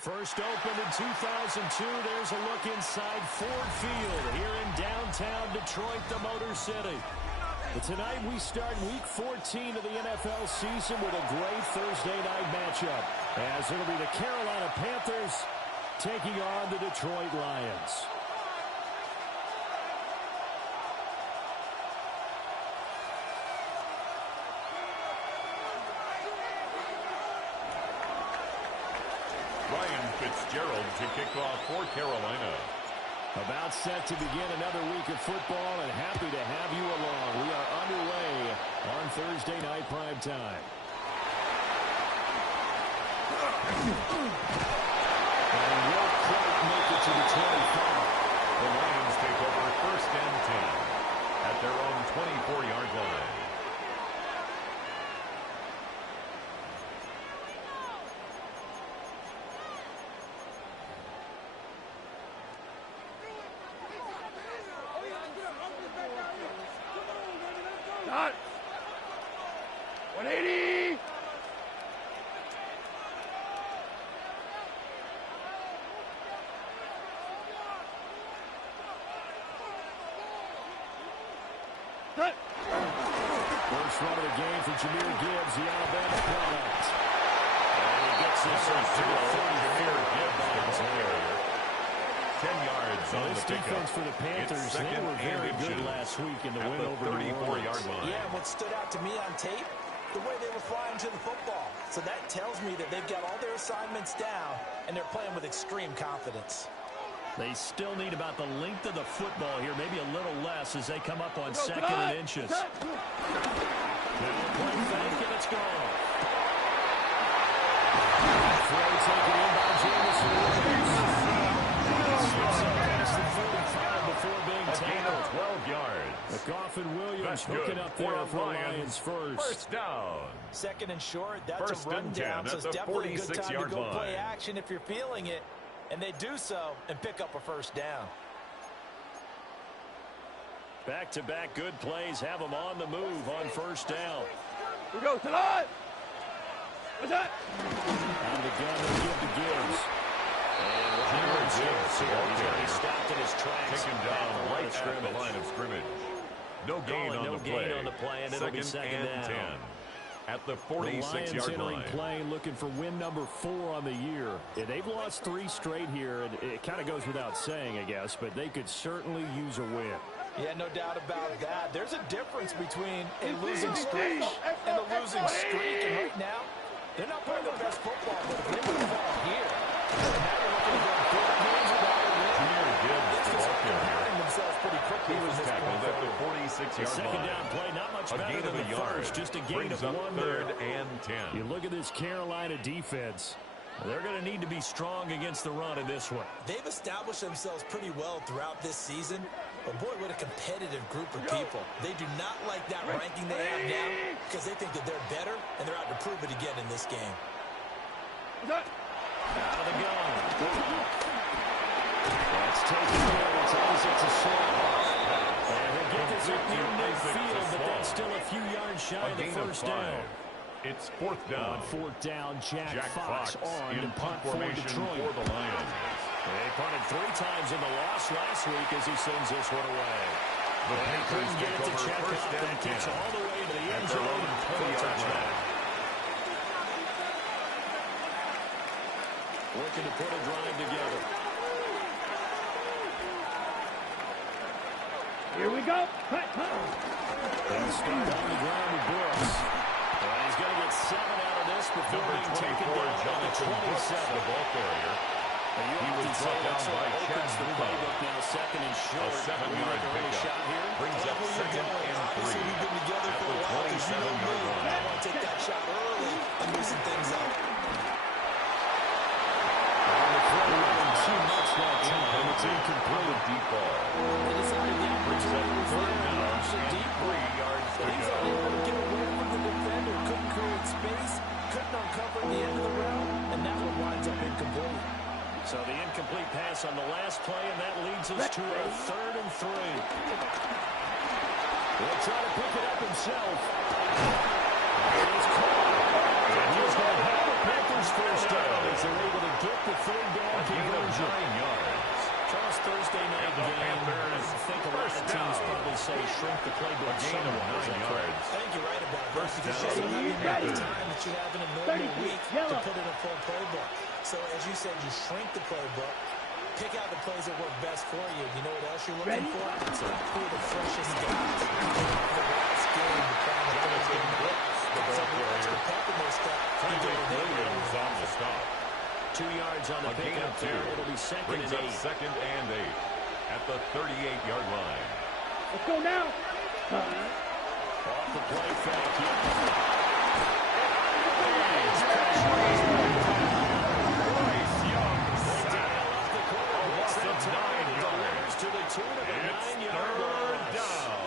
First opened in 2002. There's a look inside Ford Field here in downtown Detroit, the Motor City. But tonight we start Week 14 of the NFL season with a great Thursday night matchup, as it'll be the Carolina Panthers taking on the Detroit Lions. Ryan Fitzgerald to kick off for Carolina. About set to begin another week of football, and happy to have you along. We are underway on Thursday night primetime. And will quite make it to the 25. The Lions take over first and 10 at their own 24-yard line. Dot. 180. Cut. First run of the game for Jahmyr Gibbs, the Alabama product. And he gets this up to the 34. Gibbs, the carrier. 10 yards on This the pickup. defense for the Panthers, they were very good last week in the win over New Orleans. 34-yard line. Yeah, what stood out to me on tape, the way they were flying to the football. So that tells me that they've got all their assignments down, and they're playing with extreme confidence. They still need about the length of the football here, maybe a little less as they come up on second and inches. Now play fake, and it's gone. Throw taken in by Jameson Williams. Slips up past the 45 before being A gain tackled. of 12 yards. McGoffin Williams That's hooking good up there for for Lions first. First down. Second and short, that's First a run and down, 10 so at it's the definitely a good time to 46-yard go play line. action if you're feeling it. And they do so and pick up a first down. Back-to-back good plays have them on the move on first down. We go tonight. What's that? Out of the gun, they'll give to Gibbs. And Jahmyr Gibbs, he's already stopped in his tracks. Taken at down the line right of at scrimmage. the line of scrimmage. No gain on No the gain play. on the play, and it'll be second and down. 10 at the The Lions 46-yard entering line. play looking for win number 4 on the year. Yeah, they've lost 3 straight here, and it kind of goes without saying, I guess, but they could certainly use a win. Yeah, no doubt about that. There's a difference between a losing streak and a losing streak. And right now, they're not playing their best football, but if they would have fought here, now you're looking at 4 games without a win. Jahmyr Gibbs, the ball carrier. Preparing themselves pretty quickly. He was for this tackled point at the forward. 46-yard Second line. down play, not much A better gain than of a the yard. first, just a gain Brings of up 1 third there. and 10. You look at this Carolina defense. They're going to need to be strong against the run in this one. They've established themselves pretty well throughout this season, but boy, what a competitive group of people. They do not like that ranking they have now because they think that they're better, and they're out to prove it again in this game. What's that? Out of the gun. That's taken care of. It's Isaac to slow. And he'll get this up near midfield, but that's still a few yards shy of the first down. It's fourth down. On fourth down, Jack Fox on in to punt for formation Detroit. for the Lions. They punted 3 times in the loss last week as he sends this one away. The And Panthers couldn't get take it to over check first out. and That 10 gets all the way to the at end their zone own for a 20-yard touchdown. line. Looking to put a drive together. Here we go. They'll start on the ground with Brooks. And he's going to get 7 out of this before Number being taken 24, down at Jonathan Brooks, 27. the ball carrier. He was brought down by Chad the Newman. playbook now, second and short. A 7-yard pickup brings up second and 3 Obviously, we've been together at for the a while because you know me. 27-yard I line. want to take that shot early and loosen things up. Too much that time, and it's incomplete. Deep ball. They decided the opportunity was there to launch a And deep 3 yards to But he's go. unable to get away from the defender, couldn't create space, couldn't uncover the end of the route, and that one winds up incomplete. So the incomplete pass on the last play, and that leads us to a 3rd and 3. He'll try to pick it up himself. It is caught. And he's going to have the Panthers first down as they're able to get the 3 say shrink the playbook. A gain of 9 yards. I think you're right about that. First Because down. you don't have the amount of time that you have in a normal week to put in a full playbook. So as you said, you shrink the playbook, pick out the plays that work best for you. You know what else you're looking for? It's who are the freshest guys. The last game, the plan of the game. The ball carrier. TJ Williams on the stop. 2 yards on the A gain pickup of 2. there. It'll be second Brings and up 8. second and 8 at the 38-yard line. Let's go now. Off the play fake. Bryce Young Dial up the corner. Gets the 9 yards to the tune of a It's 9-yard third loss. down.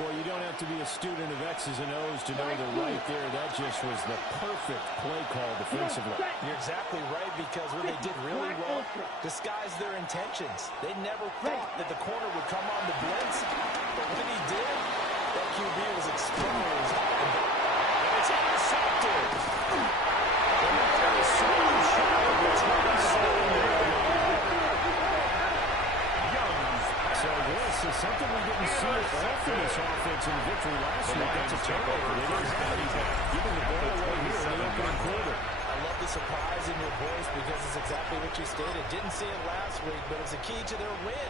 Well, you don't have to be a student of X's and O's to know that right there, that just was the perfect play call defensively. You're exactly right, because what they did really well, disguised their intentions. They never thought that the corner would come on the blitz, but when he did, that QB was exposed. And it's intercepted. And after a slow shot of the 27-yard line. So this is something we didn't see often this offense in victory last week. That's a turnover. They didn't have anything. Giving the ball away here in the opening quarter. I love the surprise in your voice, because it's exactly what you stated. Didn't see it last week, but it's a key to their win.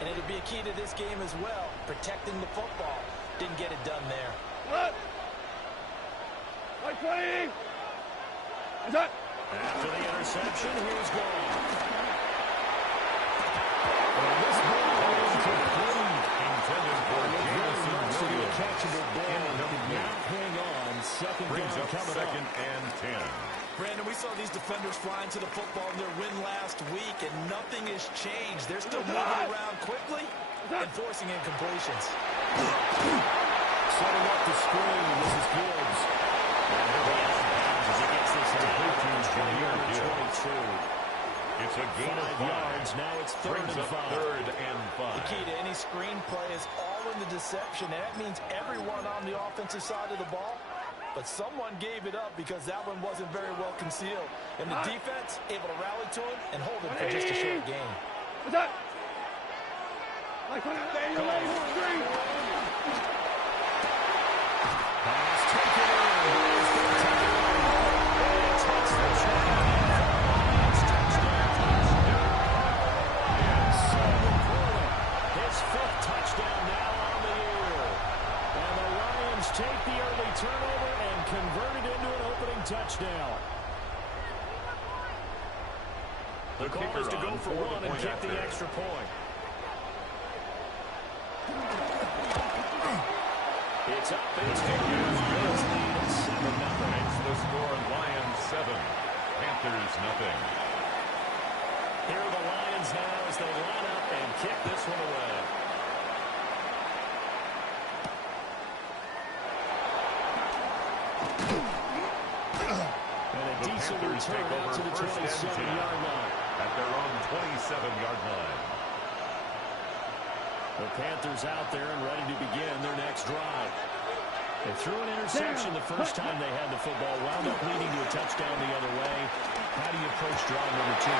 And it'll be a key to this game as well, protecting the football. Didn't get it done there. What? Like 20. Is that? After the interception, here's Gone. Well, this ball is complete. Intended for Jameson Williams. Catchable ball. In number Now hang on. Second Brings down up coming second up. and 10. Brandon, we saw these defenders flying to the football in their win last week, and nothing has changed. They're still moving around quickly and forcing incompletions. Setting up the screen. This is Gibbs. As he gets this down. 22. It's a gain of 5 yards. Now it's third Brings and up 5. third and 5. The key to any screen play is all in the deception, and that means everyone on the offensive side of the ball. But someone gave it up, because that one wasn't very well concealed. And the defense able to rally to him and hold him for just a short game. Is that? Like 20. Pass taken in. Here's the touchdown. It's the his 5th touchdown now on the year. And the Lions take the early turnover and convert it into an opening touchdown. The call is to go for one and kick the extra point. It's up. It's good. It's 7-0. Makes the score Lions 7, Panthers nothing. Here are the Lions now as they line up and kick this one away. And a decent return out to the 27-yard line. At their own 27-yard line. The Panthers out there and ready to begin their next drive. They threw an interception the first time they had the football, wound up leading to a touchdown the other way. How do you approach drive number 2?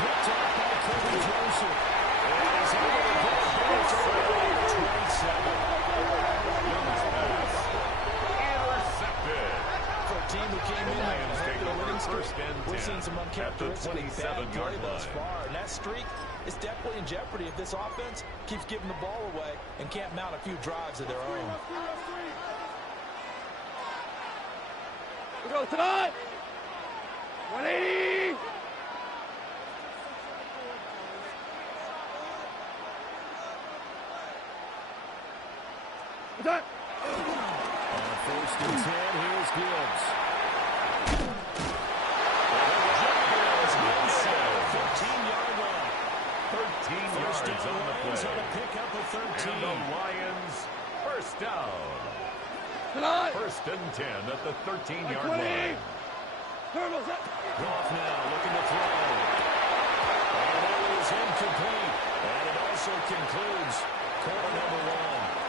Picked up by Kirby Joseph. And he's able to get it back to the 27. Young's pass. Intercepted. For a team who came in there and take had the over winning streak, first and 10 we've seen some uncharacteristically at the bad 27-yard play thus line. far. And that streak is definitely in jeopardy if this offense keeps giving the ball away and can't mount a few drives of their own. We go tonight. 180. Is that? On first and 10, here's Gibbs. 13-yard line. 13 First yards down, on the Lions play. on a pickup of 13. And the Lions first down. Tonight. First and 10 at the 13-yard 20. line. Turtles up. Goff now looking to throw. And it is incomplete. And it also concludes quarter number 1.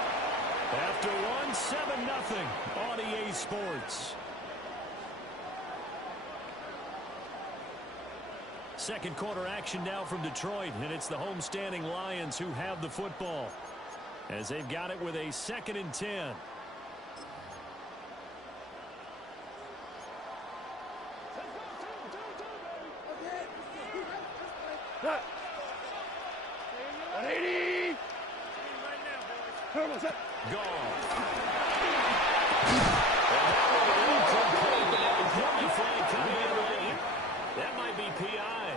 After one, 7-0 on EA Sports. Second quarter action now from Detroit, and it's the homestanding Lions who have the football. as they've got it with a 2nd and 10. Set. 180. Turbo set. Gone. That might be PI.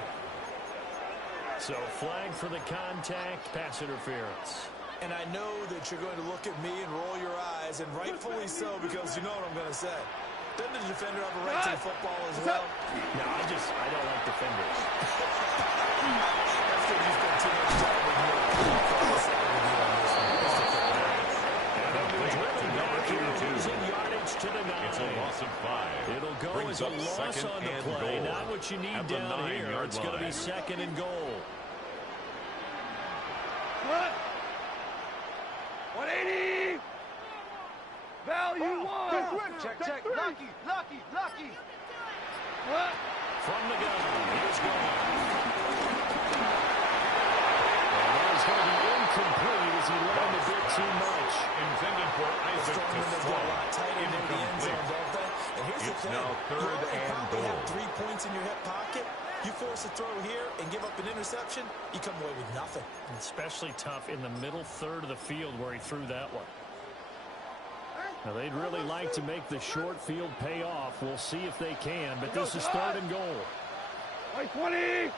So flag for the contact, pass interference. And I know that you're going to look at me and roll your eyes, and rightfully so, because you know what I'm going to say. Doesn't the defender have a right to the football as well? No, I don't like defenders. That's because you spend too much time with me. It's a loss of 5. It'll go Brings as a up loss on 2nd the and play. goal. Not what you need At the down here. 9-yard It's going to be line. 2nd and goal. What? 180. Value one. Check. Lucky. What? From the gun, here's Gone. And that is going to be incomplete as he learned a bit too much. Intended for Isaac Strong to windows get a throw. lot tighter near the end zone, Incomplete. don't they? And here's the It's thing. now You 3rd already and probably have goal. 3 points in your hip pocket. You force a throw here and give up an interception, you come away with nothing. Especially tough in the middle third of the field where he threw that one. Now, they'd really like to make the short field pay off. We'll see if they can, but this is 3rd and goal. 20.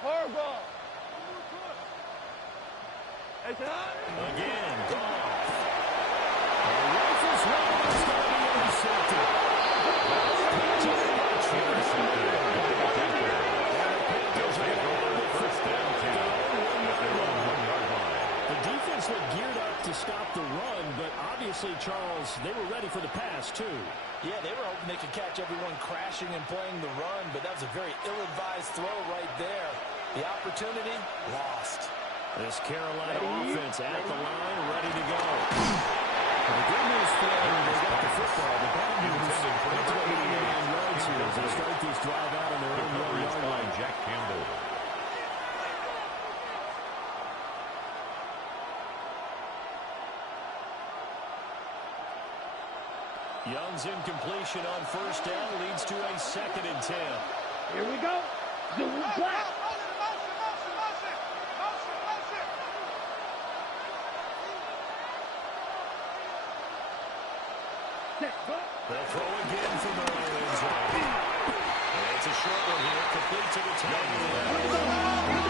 Hard ball. It's on. Again, Goff. And rifles one, it's going to be intercepted. The defense looked geared up to stop the run, but obviously, Charles, they were ready for the pass, too. Yeah, they were hoping they could catch everyone crashing and playing the run, but that was a very ill-advised throw right there. The opportunity, lost. This Carolina offense at the line, ready to go. The good news for them, they got the football. The bad news, they have to go 89 yards here as they start this drive out on their own yard line. Jack Campbell. Young's incompletion on 1st down leads to a 2nd and 10. Here we go. Do black. They'll throw again from their own end zone. And it's a short one here, complete to the tight end.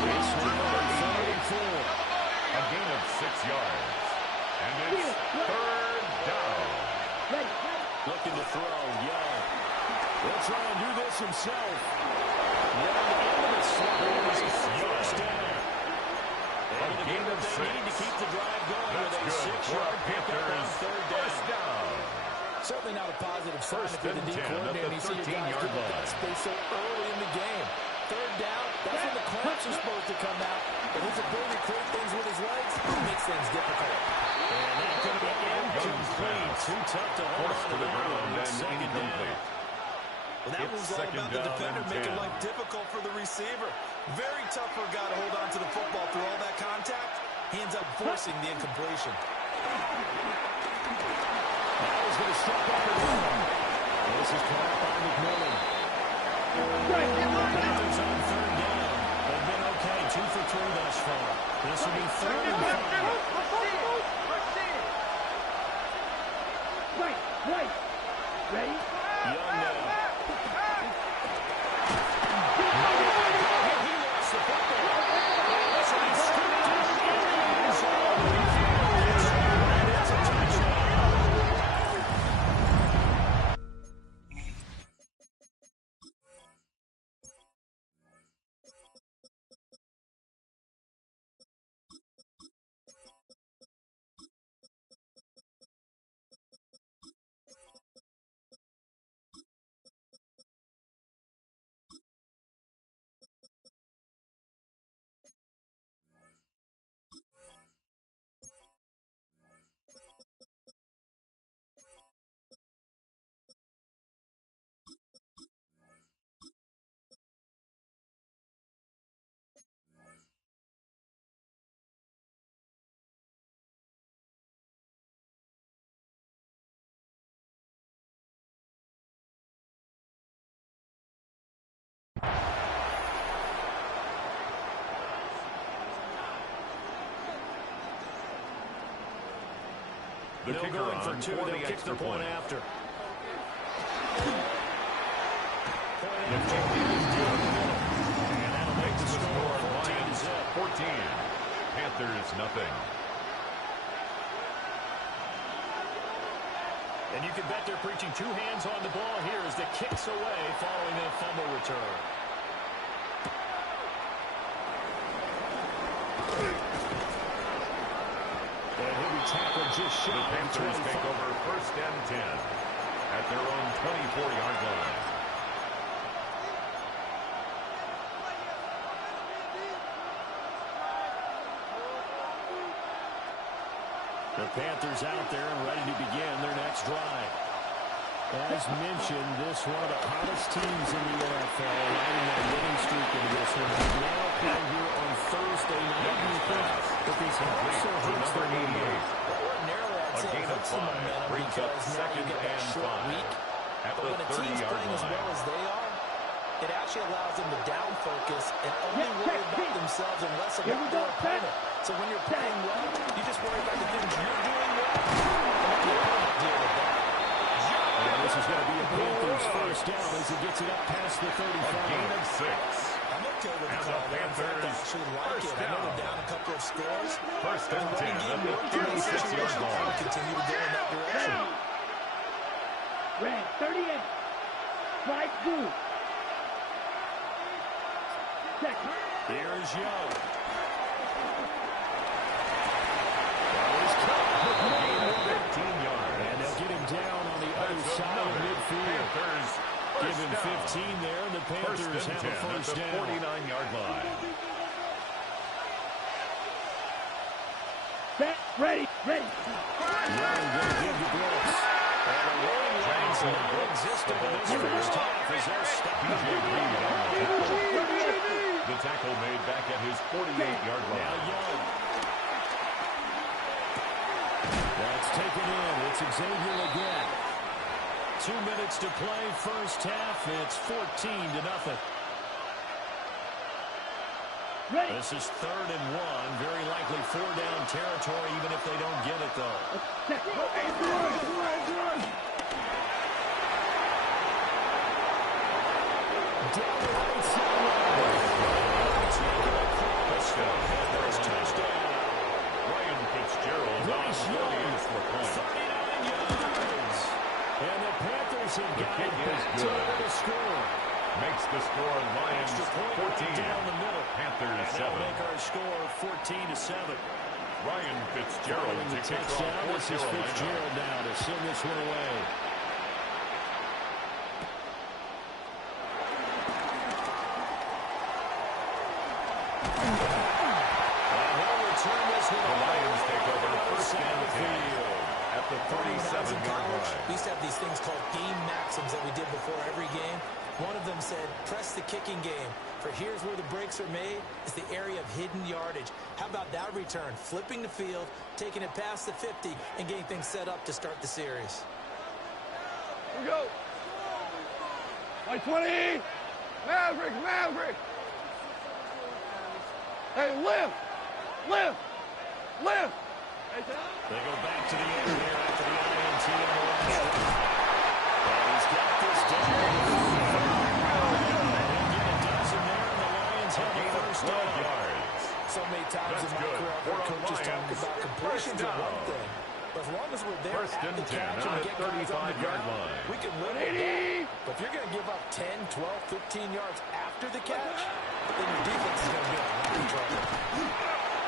It's now 3rd and 4. A gain of 6 yards. And it's 3rd down. Looking to throw, Young. He'll try and do this himself. Young into the slot. First down. Able to get what they need to keep the drive going with a 6-yard pickup on 3rd down. First down. Certainly not a positive sign if you're the D 10 coordinator and you see your guys 13-yard getting that line. space so early in the game. 3rd down, that's when the clamps are supposed to come out. But his ability to create things with his legs makes things difficult. And that's going to be incomplete. Too tough to hold Forced on to the ground and second incomplete. Well, that It's was all second about the down defender and making 10. life difficult for the receiver. Very tough for a guy to hold on to the football through all that contact. He ends up forcing the incompletion. Now he's going to step up and run. This is caught up by McMillan. Panthers on 3rd down. They've been okay, 2 for 3 thus far. This will be 3rd and 5. Right. Ready? Young now. the kicker going for on two. for They'll the kick the extra point point. after. The kick is good. And that'll make the score 14. Panthers nothing. And you can bet they're preaching two hands on the ball here as the kick's away following a fumble return. And he'll be tackled just shy The of Panthers 25. take over 1st and 10 at their own 24-yard line. The Panthers out there and ready to begin their next drive. As mentioned, this one of the hottest teams in the NFL, riding that winning streak into this one. Now playing here on Thursday night. You think that this also hurts their momentum? Ordinarily, I'd say it hurts the momentum brings up because now you second get that and short 5 week. at But the when a team's 30-yard playing as well line. as they are, it actually allows them to down focus and only worry about themselves and less about their opponent. So when you're playing well, you just worry about the things you're doing well and let the opponent deal with that. And this is going to be a Panthers first down as he gets it up past the 35. A gain of 6. I'm okay with the And the call. In fact, I Panthers actually like first it. I know they're down. down a couple of scores. 1st and 10 at the 36-yard 36-yard line. line. Continue to go in that direction. Red 38. Strike two. Second. Here's Young. A gain of 15 yards. And they'll get him down on the other side of midfield. Panthers Give him first 15 there, and the down. Panthers 1st and have a 10 at first the down. 49-yard line. Set. Ready. Ready. Young going to give the blitz. And the running lanes non-existent in this first half as they're stopped. DJ Reed on the tackle. The tackle made back at his 48-yard Now line. Young. That's taken in. It's Xavier again. 2 minutes to play, first half. It's 14-0. Ready. This is 3rd and 1. Very likely 4-down territory, even if they don't get it, though. Second. Down the right sideline. Touchdown. Ryan Fitzgerald on Bryce the Young, use for point. 39 yards. And the Panthers have got kick it is back to good. the score. Makes the score Lions Extra point 14. down the middle. Panthers And that'll 7. make our score 14-7. Ryan Fitzgerald Following to the kick off touchdown, for this is Carolina. Fitzgerald now to send this one away. And he'll return this one The away. Lions take over first Side and of the 10 field. at the When I was in 37-yard college, line. we used to have these things called game maxims that we did before every game. One of them said, press the kicking game. For here's where the breaks are made. It's the area of hidden yardage. How about that return? Flipping the field, taking it past the 50, and getting things set up to start the series. Here we go. My 20. Maverick. Maverick. Hey, lift. Lift. Lift. They go back to the end here after the INT on the last drive. And he's got this down. And he'll get a dozen there, and the Lions have a first 12 down. yards. So many times That's in my good. career, I've For heard the coaches talk Lions, about completions first are one down. thing. But as long as we're there First at and the 10 catch on and the get guys on the 35-yard ground, line. we can live with that. But if you're going to give up 10, 12, 15 yards after the catch, then your defense is going to be in a lot of trouble.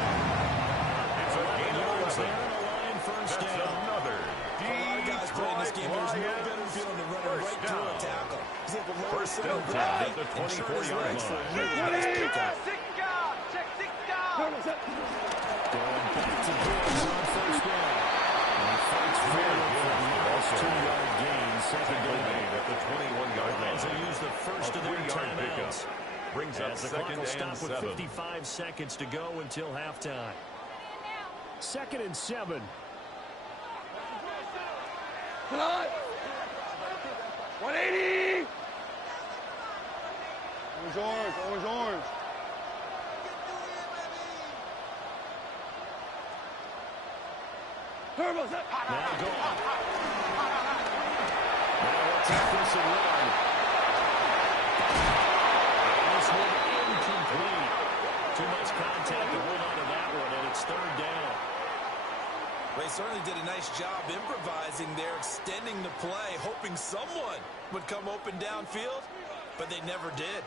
It's a gain of 11. There on the line, first That's down. another A lot of guys playing this game, there's no better Lions feeling than running first right through a down. tackle. He's able to lower First center and 10 right at the and turn his 24-yard legs for a line. really nice pickup. Check six guard. Check six guard. Going back to Gibbs on first down. And he fights forward for a nice 2-yard gain. Second Tackle down. made at the 21-yard Lions will line. use the first of their 3-yard pickup. timeouts. Brings up As the clock second will and stop with 7. 55 seconds to go until halftime. 2nd and 7. Tonight. 180. Orange, orange, orange, orange. Turbo set. Now gone. Now we'll take this and run. And this one incomplete. Too much contact to hold on to that one, and it's third down. They certainly did a nice job improvising there, extending the play, hoping someone would come open downfield, but they never did.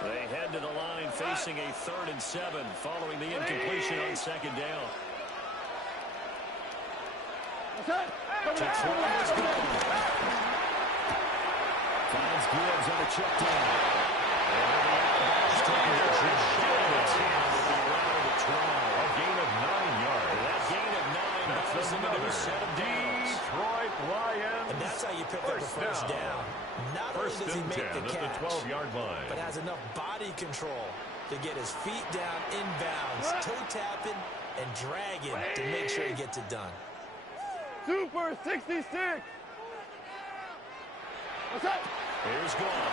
They head to the line facing a 3rd and 7 following the incompletion on second down. To throw is good. Finds Gibbs on a check down. A gain of 9 yards. That gain of 9 That's another set of downs. Detroit Lions. And that's how you pick up a first down. Not only First does he and make 10 the catch, at the 12-yard line. but has enough body control to get his feet down inbounds, toe tapping, and dragging to make sure he gets it done. Super 66. What's up? Here's gone.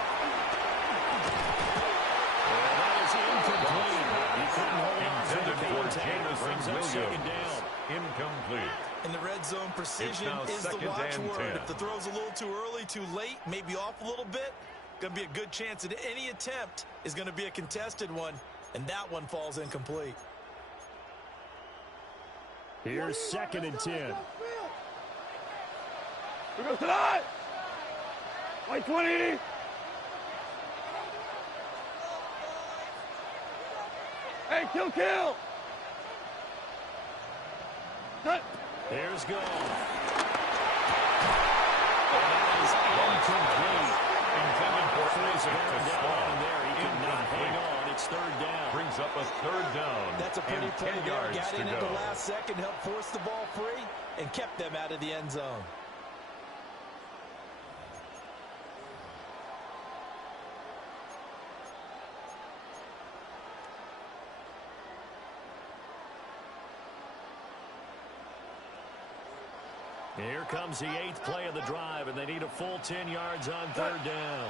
And that is incomplete. He couldn't hold on to the contact. Brings up second down. Incomplete. In the red zone, precision is the watchword. If the throw's a little too early, too late, maybe off a little bit, going to be a good chance that any attempt is going to be a contested one, and that one falls incomplete. Here's 2nd and 10. We go to that. White 20. Hey, kill. Cut. Here's gone. That is incomplete. Intended for Fraser Isaac to down Small. there. He cannot hang on. It's 3rd down. Brings up a 3rd down. That's a pretty and play 10 there. yards Got to in at go. the last second, helped force the ball free, and kept them out of the end zone. Here comes the 8th play of the drive, and they need a full 10 yards on 3rd down.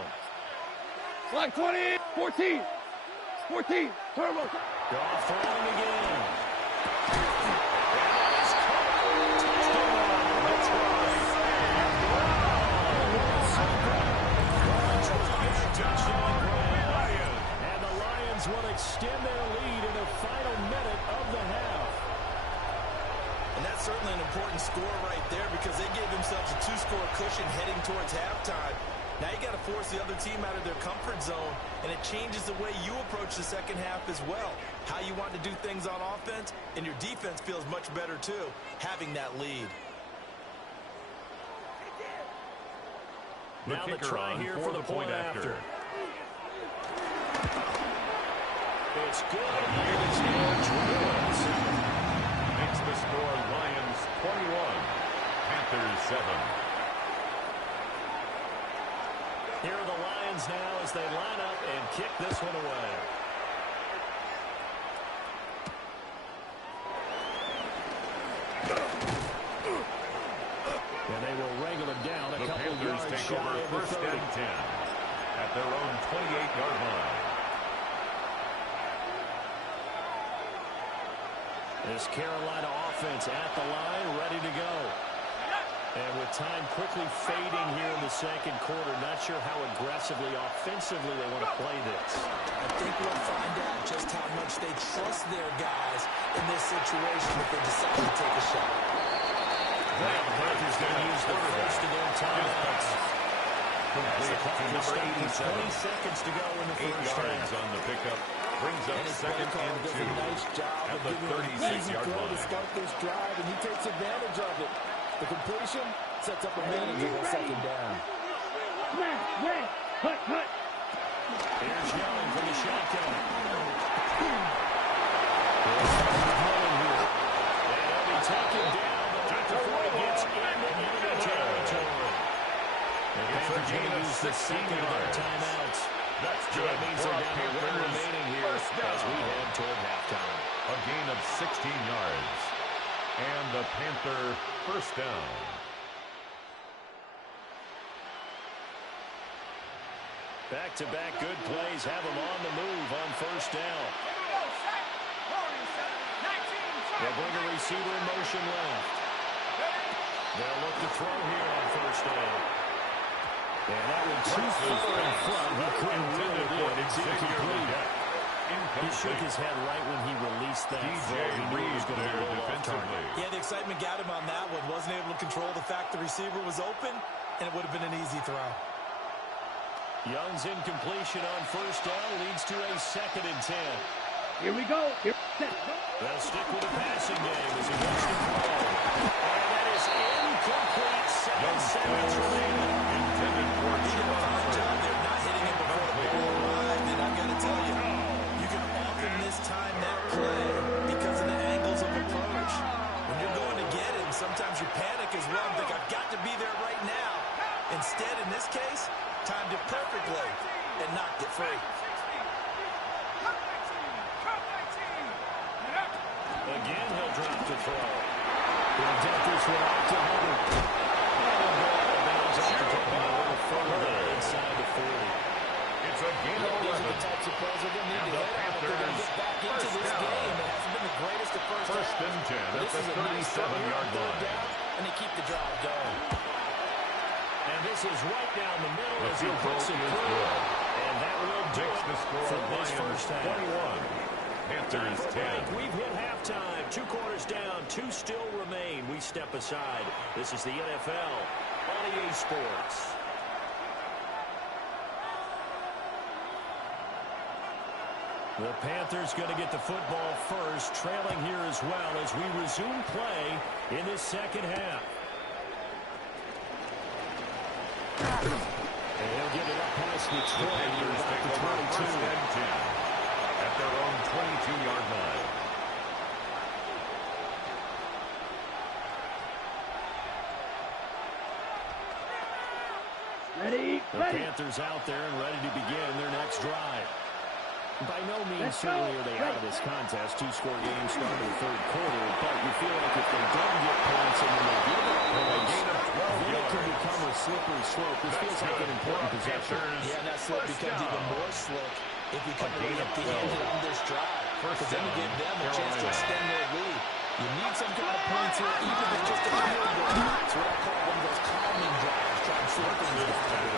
Black 20. 14. Turbo. Goff throwing again. And the Lions will extend their lead in the final minute of the half. And that's certainly an important score right there because they gave themselves a 2-score cushion heading towards halftime. Now you got to force the other team out of their comfort zone, and it changes the way you approach the second half as well. How you want to do things on offense, and your defense feels much better too, having that lead. Now the try here for the point after. It's good. Makes the score Lions 21, Panthers 7. Here are the Lions now as they line up and kick this one away. And they will wrangle him down a couple Panthers yards take shy over of the 1st 30. and 10 at their own 28-yard line. This Carolina offense at the line, ready to go. And with time quickly fading here in the second quarter, not sure how aggressively, offensively they want to play this. I think we'll find out just how much they trust their guys in this situation if they decide to take a shot. Now the Panthers going to use the first of their timeouts. Complete to number 20 87. seconds to go in the 8 first yards half. on the pickup. Brings up And his 2nd play caller and does 2 a nice job at of the giving him an easy 36-yard throw to line. start this drive, and he takes advantage of it. The completion sets up a manageable second down. Cut. Here's Young from the shotgun. And he'll be taken down, but not before he gets into enemy territory. The Panthers going to use the second of their timeouts. That's So good. that means they're for down to one Panthers. remaining here First down. as we head toward halftime. A gain of 16 yards. And the Panther first down. Back-to-back good plays have them on the move on first down. They'll bring a receiver in motion left. They'll look to throw here on first down. And that one too far in front. He couldn't reel it in. It's incomplete. He shook his head right when he released that throw. He knew it was going to be rolled off target. Yeah, the excitement got him on that one. Wasn't able to control the fact the receiver was open, and it would have been an easy throw. Young's incompletion on first down leads to a 2nd and 10. Here we go. Here. They'll stick with the passing game as he goes to throw. And that is incomplete. 7 seconds remaining. Intended for a job there, not hitting him before the ball arrived, and I've got to tell you, you can often mistime that play because of the angles of approach. When you're going to get him, sometimes you panic as well and think, I've got to be there right now. Instead, in this case, timed it perfectly and knocked it free. Again, he'll drop to throw. He'll get this one out to Hunter. Inside the 40. It's a gain of 11. These are the types of plays they're going to need to hit on if they're going to get back into this game. It hasn't been the greatest at First and 10 at the 37-yard line. And they keep the drive going. And this is right down the middle The as he field goal puts it is through. good. And that will do Makes it the score for this Lions first half. 21. Panthers 10. We've hit halftime. 2 quarters down. 2 still remain. We step aside. This is the NFL on EA Sports. The Panthers going to get the football first, trailing here as well as we resume play in this second half. And he'll get it up past the 20. Panthers Back take to over 22. first and 10 at their own 22-yard line. Ready? The Panthers out there and ready to begin their next drive. By no means certainly are they out of this contest. 2-score game started in the 3rd quarter, but you feel like if they don't get points and then they give up points, then it can become a slippery slope. This feels like an important possession. Yeah, and that slope becomes even more slick if you come away empty-handed on this drive. Because then you give them a chance to extend their lead. You need some kind of points here, even if it's just a field goal. It's what I call one of those calming drives, trying to slow things down.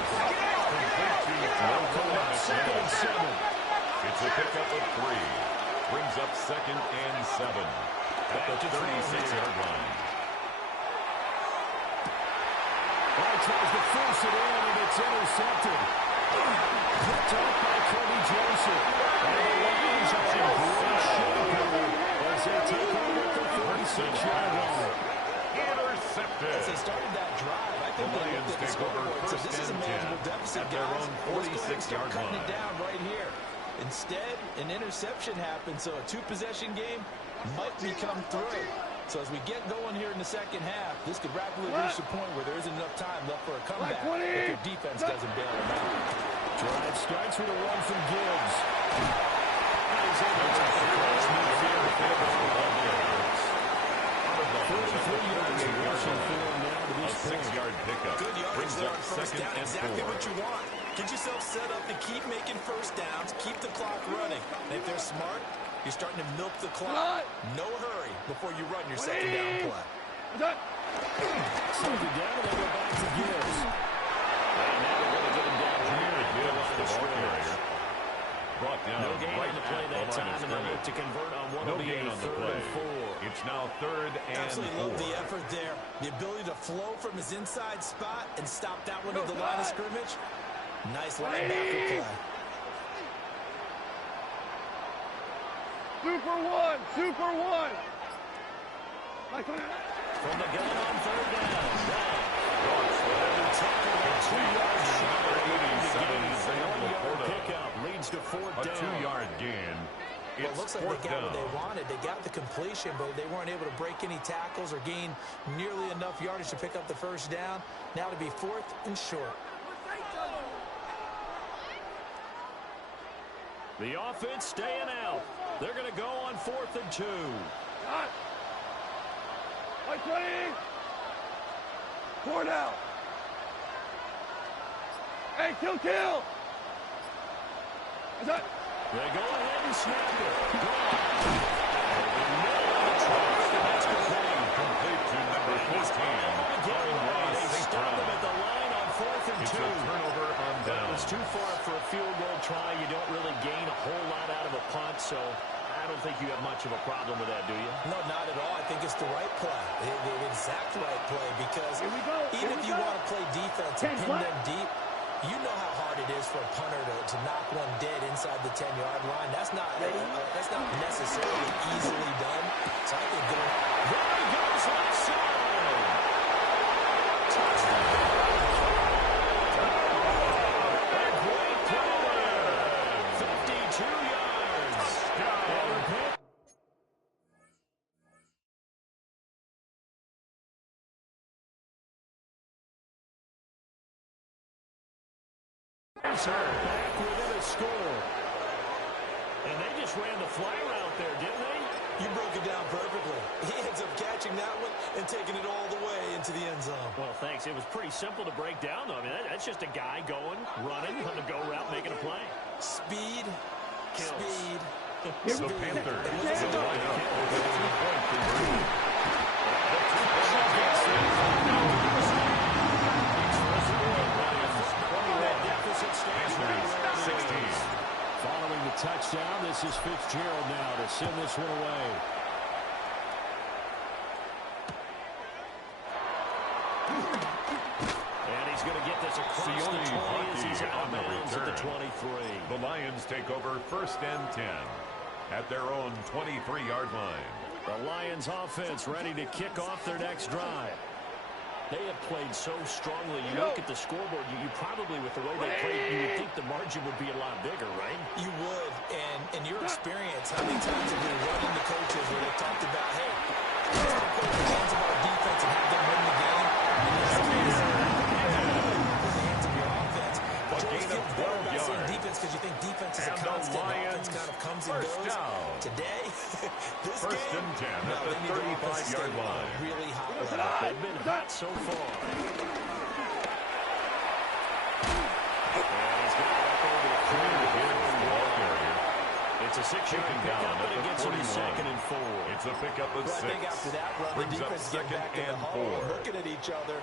Second and 7. It's a pickup of 3. Brings up 2nd and 7 at the 36-yard line. Well, tries to force it in, and it's intercepted. Picked up by Cody Joseph. And the Lions are in great shape here as they take over at the 46-yard line. Intercepted. As they started that drive, I think The they Lions looked at the take over scoreboard and said, first this is a and 10 manageable deficit, at their guys. own Let's go ahead and start 46-yard cutting it line. down right here. Instead, an interception happened, so a 2-possession game might become through. So as we get going here in the second half, this could rapidly reach the point where there isn't enough time left for a comeback if your defense doesn't bail them out. Drive starts with a run from Gibbs. He's able to take the cross midfield. 43 yards rushing for him now to this point. 6-yard pickup. Good yardage Brings there up on first 2nd down. and Exactly 4. what you want. Get yourself set up to keep making first downs, keep the clock running. And if they're smart, you're starting to milk the clock. No hurry before you run your second down play. Second down, and they go back to Gibbs. And now they're going to get him down here at the line of scrimmage. Brought down No gain right on the play at that the line time, of and they'll look scrimmage. to convert on what No will be gain a on the 3rd play. and 4. It's now 3rd and Absolutely 4. love the effort there. The ability to flow from his inside spot and stop that one at the line of scrimmage. Nice linebacker play. Super one! Super one! From the gun on 3rd down. Now, 2 yards short. Pickup leads to 4th A down. 2-yard gain. Well, it It's looks like 4th they got what down. they wanted. They got the completion, but they weren't able to break any tackles or gain nearly enough yardage to pick up the first down. Now to be 4th and short. The offense staying out. They're going to go on 4th and 2. Like 20! 4 down! Hey, kill! Is that? They go ahead and snap it. Complete to number 14. have much of a problem with that, do you? No, not at all. I think it's the right play, the exact right play, because even if you want to play defense and pin them deep, you know how hard it is for a punter to knock one dead inside the 10-yard line. That's not necessarily easily done. So I think going there he goes left side. Touchdown. A great play there. 52 yards. Back within a score. And they just ran the fly route there, didn't they? You broke it down perfectly. He ends up catching that one and taking it all the way into the end zone. Well, thanks. It was pretty simple to break down, though. I mean, that's just a guy going, running on the go route, making a play. Speed, Kills. speed, The Panthers And will line up with a 2-point conversion. That deficit stays right where it 16. is. Following the touchdown, this is Fitzgerald now to send this one away. And he's going to get this across the 20 as he's out of bounds at the 23. The Lions take over 1st and 10 at their own 23-yard line. The Lions offense ready to kick off their next drive. They have played so strongly. You look at the scoreboard, you probably, with the way they played, you would think the margin would be a lot bigger, right? You would. And in your experience, how many times have you run into coaches where they talked about, hey, let's not put the hands of our defense and have them win the game. And in this case, put the hands of your offense. But you always feel better about saying defense because you think defense is a constant and offense kind of comes and goes. Today, this First game, and 10 no, at the they need the offense to 35-yard stay on a line. really high level. They've been hot so far. And he's got it up over the It's a 6-yard pickup, but it gets him to 2nd and 4. It's a pickup of 6. I think after that run, the Brings up defense getting 2nd back in the and huddle, 4. looking at each other,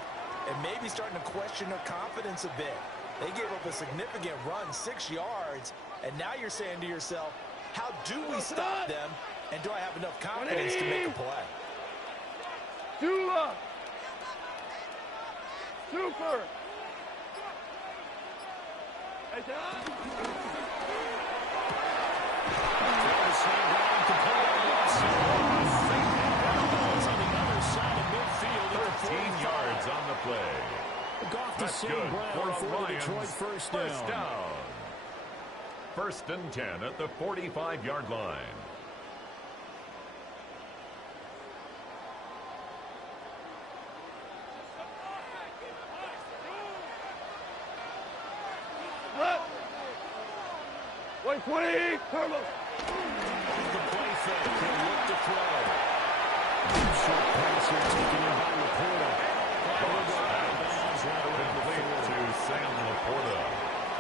and maybe starting to question their confidence a bit. They gave up a significant run, 6 yards, and now you're saying to yourself, how do we stop them, and do I have enough confidence to make a play? Super. On the other side of midfield, 13 yards on the play. Goff to That's St. good Brown for for a the Detroit Lions first first down. down. 1st and 10 at the 45-yard line. Wait, 20. Turbo. The play fake. He'll look to throw. Short pass here taken in by Laporta. Complete to Sam Laporta.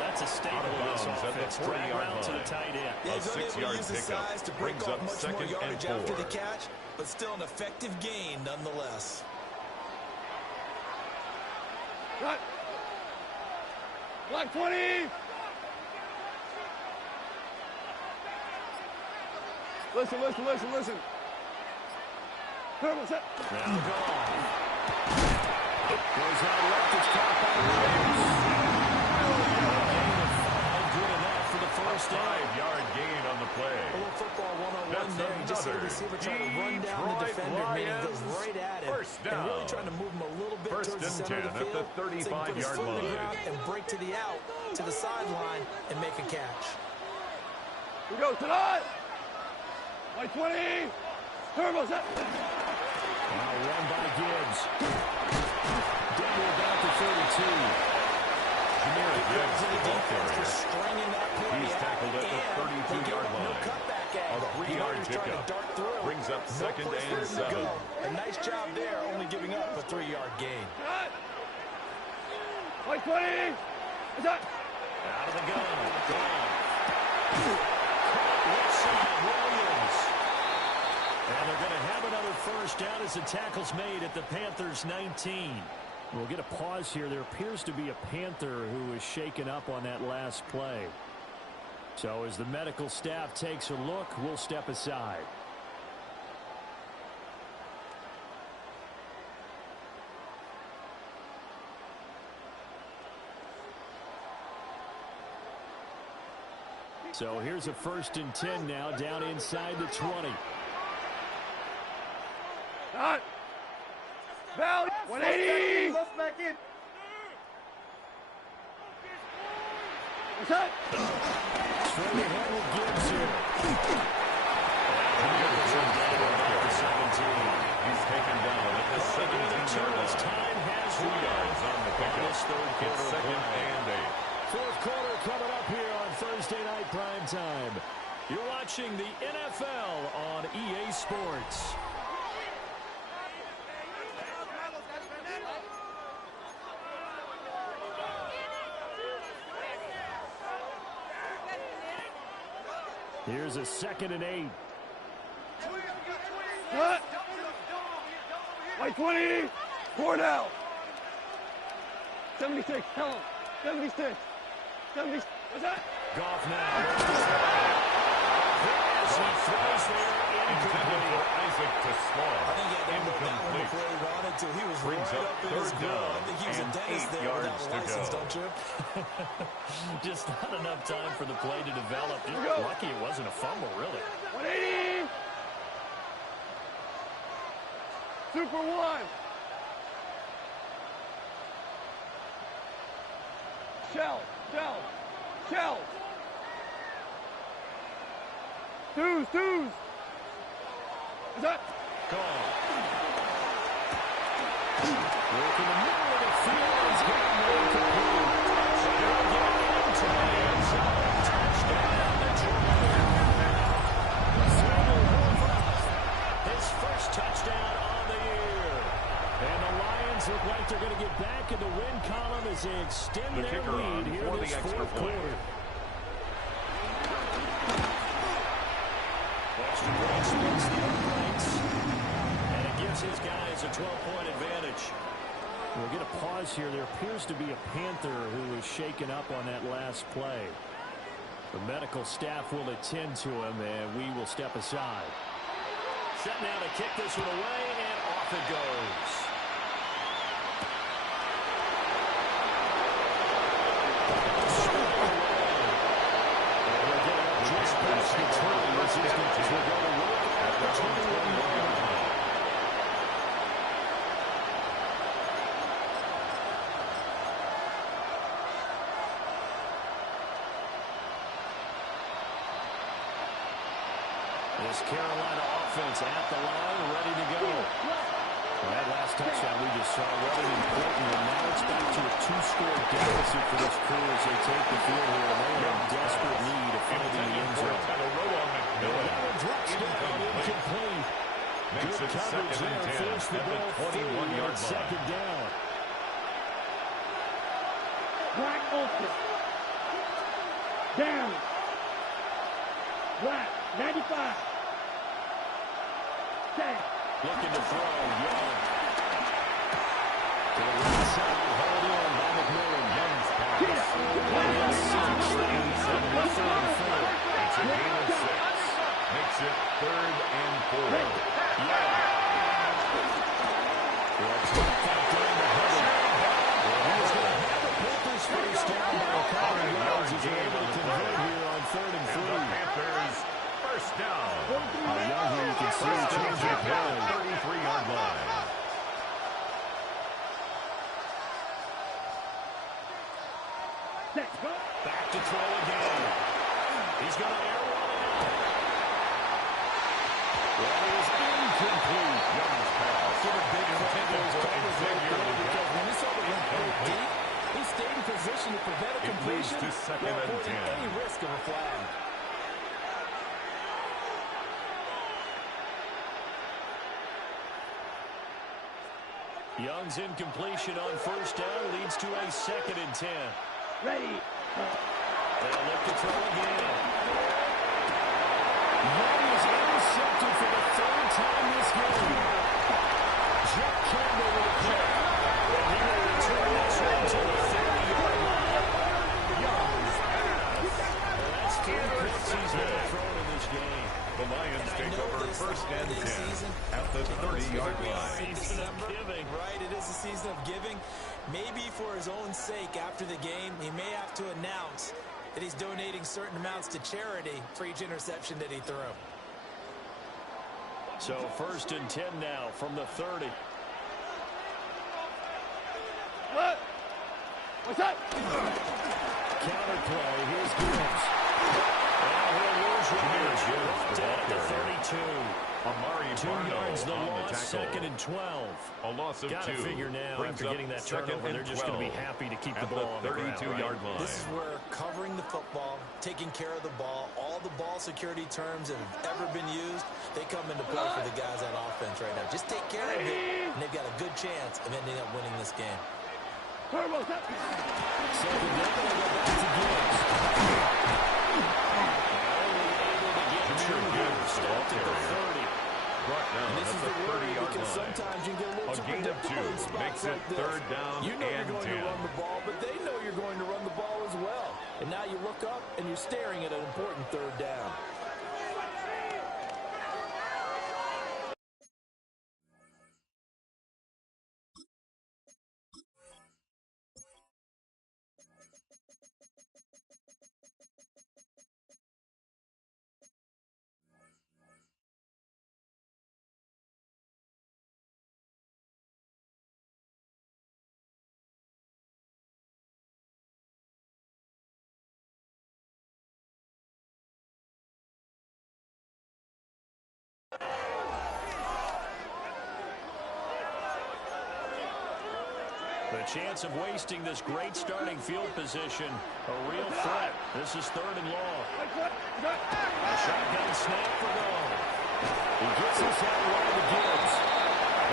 That's a staple of this offense. Drag route to the tight end. Yeah, he's A unable to 6-yard use his pickup size to break brings off up much more 2nd and yardage 4. after the catch, but still an effective gain nonetheless. Cut. Black 20. Listen. Turbo set. Now Goff. Goes out left. It's caught by Williams. Good enough for the first down. 5-yard gain on the play. A little football one-on-one That's there. You just see the another receiver trying to run down the Detroit defender, meaning goes Lions right at him. first And really down. trying to move him a little bit First towards the and center 10 of the at field. the 35-yard line. And break to the out, to the sideline, and make a catch. We go tonight. White 20. Turbo set. Now run by Gibbs. Denver about the 32. Jahmyr Gibbs, To the the ball defense for carrier. stringing that play He's out, tackled at the and 32-yard no line. cutback A angle. 3-yard He was trying to pickup. dart through. Brings up No 2nd place for and him to 7. go. A nice job there, only giving up a 3-yard gain. Cut. White 20. Is that? Out of the gun. Goff. Left side, Williams. And they're going to have another first down as the tackle's made at the Panthers' 19. We'll get a pause here. There appears to be a Panther who was shaken up on that last play. So as the medical staff takes a look, we'll step aside. So here's a 1st and 10 now, down inside the 20. Hot. Bell. 180. Look back in. What's that? Straight ahead with Gibbs here. He's taken down at the 17-yard line. Time has 2 yards on the pickup. this third It's quarter 2nd play. and 8. Fourth quarter coming up here on Thursday Night Prime Time. You're watching the NFL on EA Sports. Here's a 2nd and 8. Hot. White 20. 4 down. 76. Tell him. 76. 76. What's that? Goff now. As he throws there, Intended incomplete. for Isaac to Small. I think he had to hold that one Incomplete. before he wanted to. He was Brings right up up in his 3rd grill. I down think he was a and dentist 8 there yards without a to license, go. don't you? Just not enough time for the play to develop. Just Go. lucky it wasn't a fumble, really. 180. Super 1. Shell. Shell. Shell. Twos. Twos. What's that? Gone. Work in the middle of the field. He's getting one complete. They'll get into the end zone. Touchdown, Detroit. Samuel Horvath, his first touchdown on the year. And the Lions look like they're going to get back in the win column as they extend The their kicker on lead here for in this the extra fourth point. quarter. Extra point splits the uprights. And it gives his guys a 12-point advantage. We'll get a pause here. There appears to be a Panther who was shaken up on that last play. The medical staff will attend to him, and we will step aside. Set now to kick this one away, and off it goes. Just past the 20 as these guys will go to work at the 21-yard line. This Carolina offense at the line, ready to go. That last touchdown we just saw wasn't important, and now it's back to a 2-score deficit for this crew as they take the field here. They are in desperate need of finding the end zone. That one drops down, incomplete. Makes Good it coverage 2nd and there, 10 forced the at the ball free 21-yard on line. 2nd down. Black open. Down. Black. 95. Tag. Looking to throw, Young. To the right side, held in by McMillan. Young's pass. It's a gain of 6. Makes it 3rd and 4. Yeah. Let's get that down to Hubbard. Well, he's going to have the Panthers first down by a couple of yards as they're able to convert here on 3rd and And the 3. Panthers first down. Young here, you can see the change of play. 33-yard line. Back to throw again. He's going to air one out. That is incomplete. Young's pass. For the big Intended for Xavier because when he saw the run go Incomplete. deep, he stayed in position to prevent a It moves completion to 2nd while and avoiding 10. any risk of a flag. Young's incompletion on first down leads to a 2nd and 10. Ready. They'll look to throw again. Young is intercepted for the 3rd time this game. Jack Campbell with a pick. And he will return this one to the 30-yard line. Young's pass. Well, that's 3 picks he's now thrown in this game. The Lions take over 1st and 10 at the 30-yard line. Season of giving. Right, it is a season of giving. Maybe for his own sake after the game, he may have to announce that he's donating certain amounts to charity for each interception that he threw. So 1st and 10 now from the 30. What? What's that? Counter play. Here's Gibbs. And he'll lose right down at the 32. Amari 2 yards the loss, 2nd and 12. A loss of 2. Got to figure now, after getting that turnover, they're just going to be happy to keep the ball on the 32-yard line. This is where covering the football, taking care of the ball, all the ball security terms that have ever been used, they come into play for the guys on offense right now. Just take care of it, and they've got a good chance of ending up winning this game. Turbo, stop. Second down, they go back to Gibbs. Only able to get 2 here. Stopped at the 30. And this is the worry, because line. sometimes you get a little too gain of predictable 2 in spots makes it like this. 3rd down You know and you're going 10. to run the ball, but they know you're going to run the ball as well. And now you look up, and you're staring at an important 3rd down. The chance of wasting this great starting field position, a real threat. This is 3rd and long. A shotgun snap for goal. He gets this out wide to Gibbs.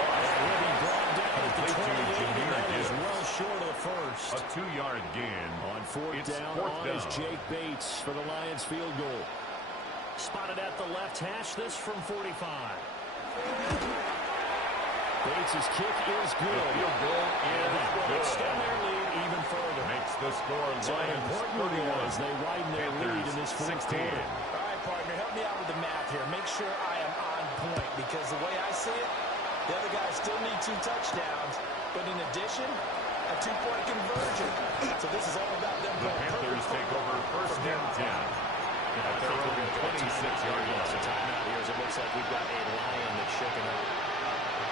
And he'll be brought down at the 28, and that is well short of the first. A 2-yard gain. On 4th down, on is Jake Bates for the Lions field goal. Spotted at the left hash, this from 45. Bates' kick is good. The field goal And that will good. extend their lead even further. Makes the score So an Lions important move as 31. they widen their lead in this 4th 16. quarter. All right, partner, help me out with the math here. Make sure I am on point, because the way I see it, the other guys still need 2 touchdowns, but in addition, a 2-point conversion. So this is all about them. The Panthers take over 1st and 10 at their own 26-yard So line. timeout here as it looks like we've got a Lion that's shaken up.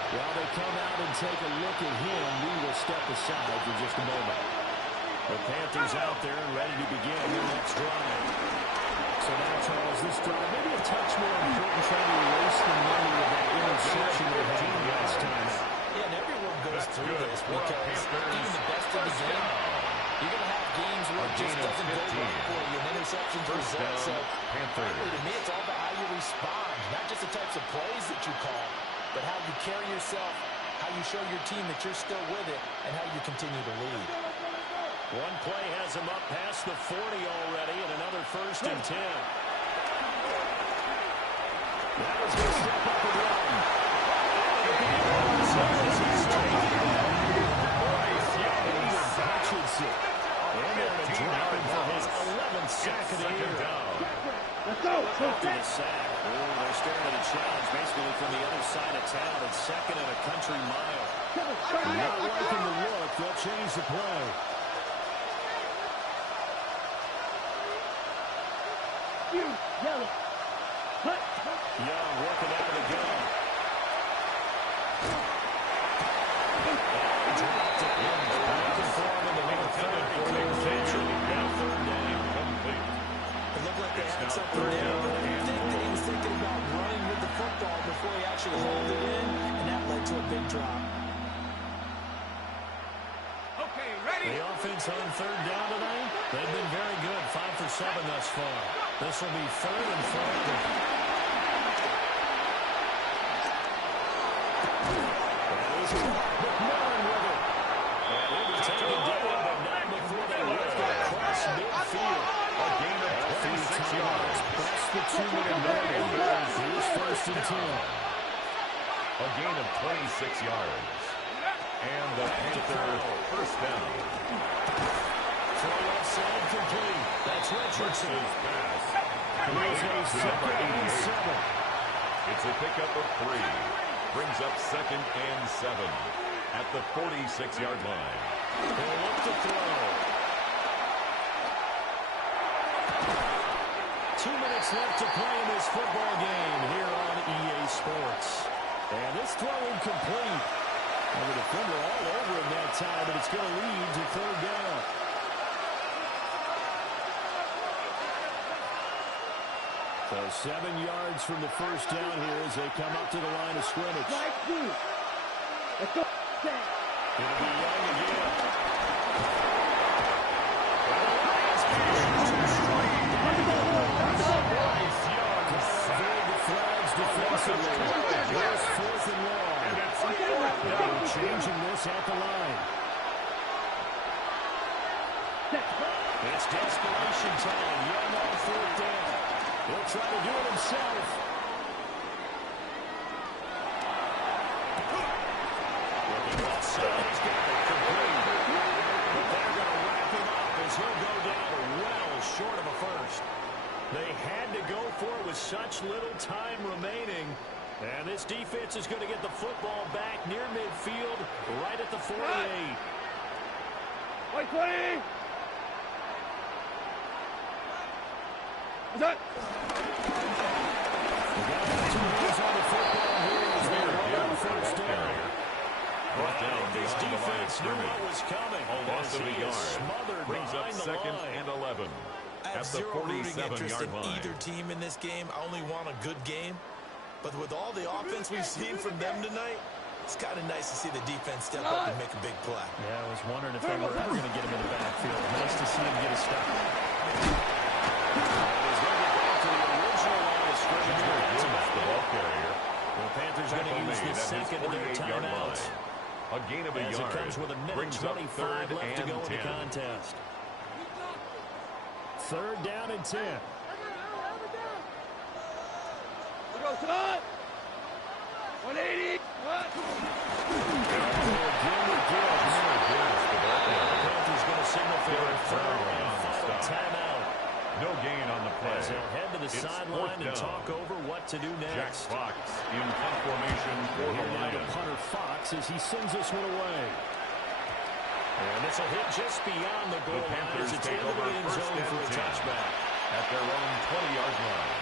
While they come out and take a look at him, we will step aside for just a moment. The Panthers out there and ready to begin their next drive. So now, Charles, this drive maybe a touch more important trying to erase the memory of that interception they had last time out. Yeah, and everyone goes That's through good this for because Panthers. even the best of the First game, down. you're going to have games where it just gain of doesn't go 15. right for you, and interceptions First result. down, So, Panthers. frankly, to me, it's all about how you respond, not just the types of plays that you call, but how you carry yourself, how you show your team that you're still with it, and how you continue to lead. One play has him up past the 40 already, and another 1st and 10. That was his step up and run. Hutchinson. And they're to drop him for his 11th sack of the year. Let's go. After the sack, they're staring at a challenge basically from the other side of town. It's 2nd and a country mile. Not liking the look. They'll change the play. Young working out of the gun. And dropped it. Looking for him in the middle. Now 3rd down. It looked like they had something there, but I think that he was thinking about running with the football before he actually hauled it in, and that led to a big drop. Okay, ready? The offense on 3rd down tonight, they've been very good. 5 for 7 thus far. This will be 3rd and 4. McMillan with it. And it was taken down, but not before they left it across midfield. A gain of 26 yards. That's the 2-minute mark. Here's 1st and 10. A gain of 26 yards. And the Panthers 1st down. Throw left side complete. That's Richardson. Richardson's pass. Here's a 2nd and 7. It's a pickup of 3. Brings up 2nd and 7 at the 46-yard line. They'll look to throw. minutes left to play in this football game here on EA Sports. And this throw incomplete. And the defender all over him that time, but it's going to lead to third down. So 7 yards from the first down here as they come up to the line of scrimmage. Let's go. It'll be Young again. The flags defensively. Here's 4th and long. They're changing this at the line. It's desperation time. Young on 4th down. He'll try to do it himself. Looking left side. He's got it complete. But they're going to wrap him up as he'll go down well short of a first. They had to go for it with such little time remaining. And this defense is going to get the football back near midfield, right at the 48. White 20. What's that? They got 2 hands on the football here as they run on first down. Brought down This behind the line of defense knew scrimmage. what was coming. A loss as of he a is yard. smothered Brings up behind the 2nd line. and 11. I have At the zero rooting interest 47-yard in line. either team in this game. I only want a good game. But with all the offense we've seen from them tonight, it's kind of nice to see the defense step up and make a big play. Yeah, I was wondering if they were ever going to get him in the backfield. Nice to see him get a stop. He's going to get back to the original line of scrimmage. The ball carrier. The Panthers going to use the second of their timeouts. A gain of a As yard. it comes with a minute Brings up 25 left to go in the 10. contest. 3rd down and 10. We go, son. 180. What? Panthers going to signal for a 3rd and final timeout. No gain on the play. As they'll head to the It's sideline 4th and down. talk over what to do Jack next. Fox in punt formation for the Here now to Lions. punter Fox as he sends this one away. And this will hit just beyond the goal The line as Panthers it's take into over the end 1st zone and for a 10 touchback. at their own 20-yard line.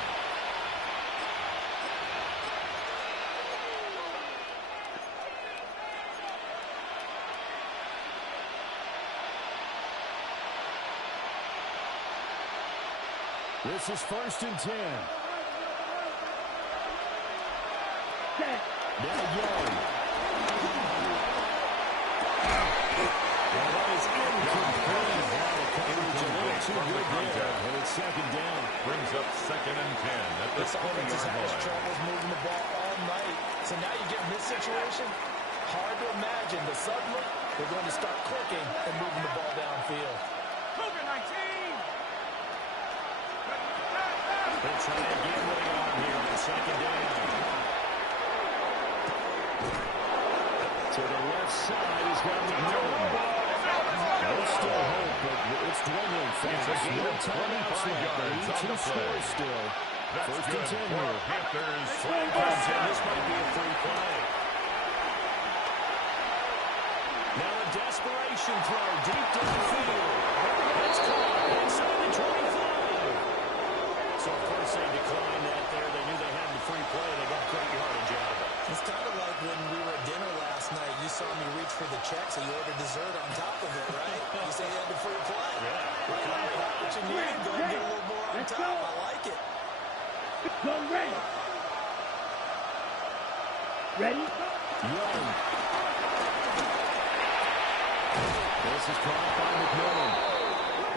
This is 1st and 10. Now Young. And that is incomplete. Coverage a little too good there. And it's 2nd down. Brings up 2nd and 10 at the This offense has 20-yard had its line. troubles moving the ball all night. So now you get in this situation, hard to imagine, but suddenly they're going to start clicking and moving the ball downfield. They'll try again late on here on 2nd down. To the left side, he's got McMillan. There's still hope, but it's dwindling fast. No timeouts left. They need 2 scores still. That's 1st good and 10 for here. Panthers. This might be a free play. Now a desperation throw deep downfield. It's caught inside the 25. So, of course, they declined that there. They knew they had the free play. They got great yardage out of it. It's kind of like when we were at dinner last night. You saw me reach for the check, so you ordered dessert on top of it, right? You say you had the free play. Yeah. Right on, you got what you need. Go and get a little more on Let's top. go. I like it. Go, ready. Ready? Young. This is caught by McMillan.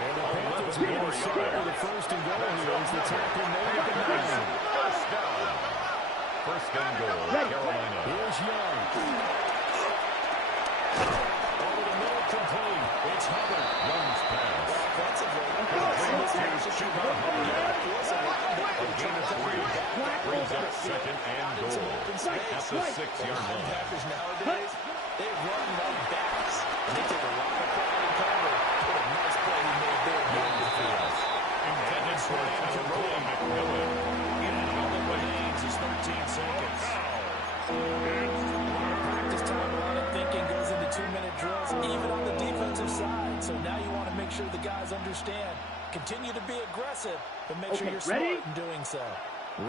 And the Panthers are going to start with the 1st and goal here as the tackle made at the 9. First down. 1st and goal, Carolina. Here's Young. Over the middle, complete. It's Hubbard. Young's pass. Offensively, A gain of 3. Brings up 2nd and goal at the 6-yard line. Packers nowadays, they run like backs, and they take a lot of pride in cover. What a nice play he made there. Young's pass. Intended for Tyrone McMillan. In on the way. Is 13 seconds. Practice time, a lot of thinking goes into 2-minute drills, even on the defensive side. So now you want to make sure the guys understand. Continue to be aggressive. aggressive, but make sure you're smart in doing so.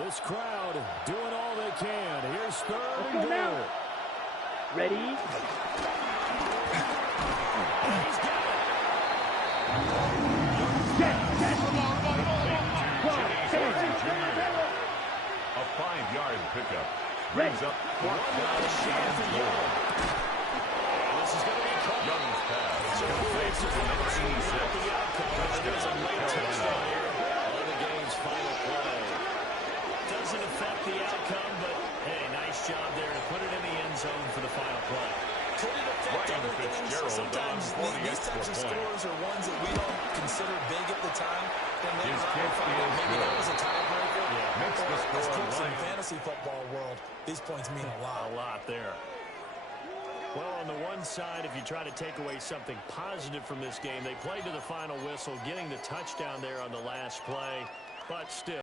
This crowd doing all they can. Here's third and goal. Now. Ready? He's got it. A 5-yard pickup. Brings up fourth down and goal. This is going to be caught. Young's pass. Completes to number 86. Touchdown, Carolina. The game's final play. Doesn't affect the outcome, but hey, nice job there to put it in the end zone for the final play. Could it affect Ryan other things? Fitzgerald Sometimes on 40 these types of extra scores are ones that we don't consider big at the time. Then later His on, kick we find out is maybe good. that was a tiebreaker. Makes the Of score course, in line. fantasy football world, these points mean a lot. A lot there. Well, on the one side, if you try to take away something positive from this game, they played to the final whistle, getting the touchdown there on the last play, but still.